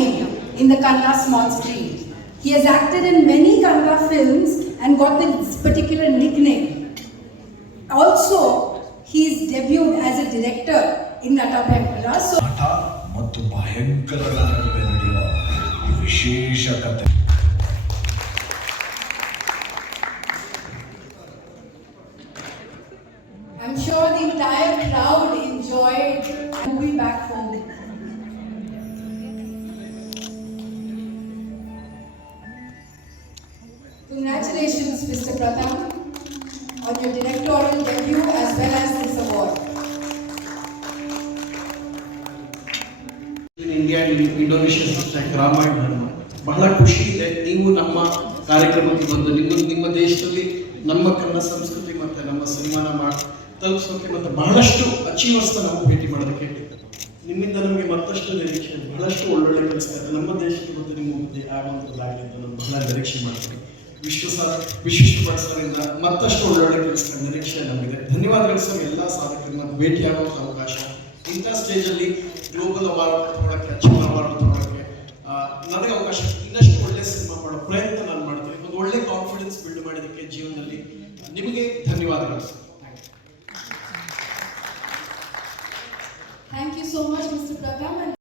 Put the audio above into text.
name in the Kannada small screen. He has acted in many Kannada films and got this particular nickname. Also, he is debuted as a director in Nata Bhayangara. So, ನಟ ಮತ್ತು ಭಯಂಕರರ ನಡುವೆ ನಡೆಯುವ ವಿಶೇಷ ಕಥೆ. I'm sure the entire crowd enjoyed the movie back home. Congratulations, Mr. Pratham, on your directorial debut as well as this award. India Indonesia Ramayana ಬಹಳ ಖುಷಿ ಇದೆ. ನೀವು ನಮ್ಮ ಕಾರ್ಯಕ್ರಮಕ್ಕೆ ಬಂದು ನಿಮ್ಮ ದೇಶದಲ್ಲಿ ನಮ್ಮ ಕನ್ನಡ ಸಂಸ್ಕೃತಿ ಮತ್ತು ನಮ್ಮ ಸಿನಿಮಾನ ತಲುಪಿಸೋಕೆ ಮತ್ತು ಬಹಳಷ್ಟು ಅಚೀವರ್ಸ್ನ ನಾವು ಭೇಟಿ ಮಾಡೋದಕ್ಕೆ ನಿಮ್ಮಿಂದ ನಮಗೆ ಮತ್ತಷ್ಟು ನಿರೀಕ್ಷೆ, ಬಹಳಷ್ಟು ಒಳ್ಳೊಳ್ಳೆ ಕೆಲಸ ಇದೆ ನಮ್ಮ ದೇಶಕ್ಕೆ ಮತ್ತು ನಿಮ್ಮ ಮುಂದೆ ಆಗುವಂಥದ್ದಾಗಲಿ ಅಂತ ನಾನು ಬಹಳ ನಿರೀಕ್ಷೆ ಮಾಡ್ತೀನಿ. ವಿಶಿಷ್ಟ ಸರಿಂದ ಮತ್ತಷ್ಟು ಒಳ್ಳೊಳ್ಳೆ ಕೆಲಸದ ನಿರೀಕ್ಷೆ ನಮಗಿದೆ. ಧನ್ಯವಾದಗಳು ಸರ್. ಎಲ್ಲ ಸಾಧಕರನ್ನ ಭೇಟಿಯಾಗುವಂಥ ಅವಕಾಶ, ಇಂಥ ಸ್ಟೇಜಲ್ಲಿ ಗ್ಲೋಬಲ್ ಅವಾರ್ಡ್ ತಗೊಳ್ಳೋಕ್ಕೆ, ಅಚೀವ್ ಅವಾರ್ಡ್ ತಗೊಳ್ಳೋಕ್ಕೆ ನನಗೆ ಅವಕಾಶ, ಇನ್ನಷ್ಟು ಒಳ್ಳೆ ಸಿನಿಮಾ ಮಾಡೋ ಪ್ರಯತ್ನ ನಾನು ಮಾಡ್ತೀನಿ. ಒಂದು ಒಳ್ಳೆ ಕಾನ್ಫಿಡೆನ್ಸ್ ಬಿಲ್ಡ್ ಮಾಡೋದಕ್ಕೆ ಜೀವನದಲ್ಲಿ ನಿಮಗೆ ಧನ್ಯವಾದಗಳು.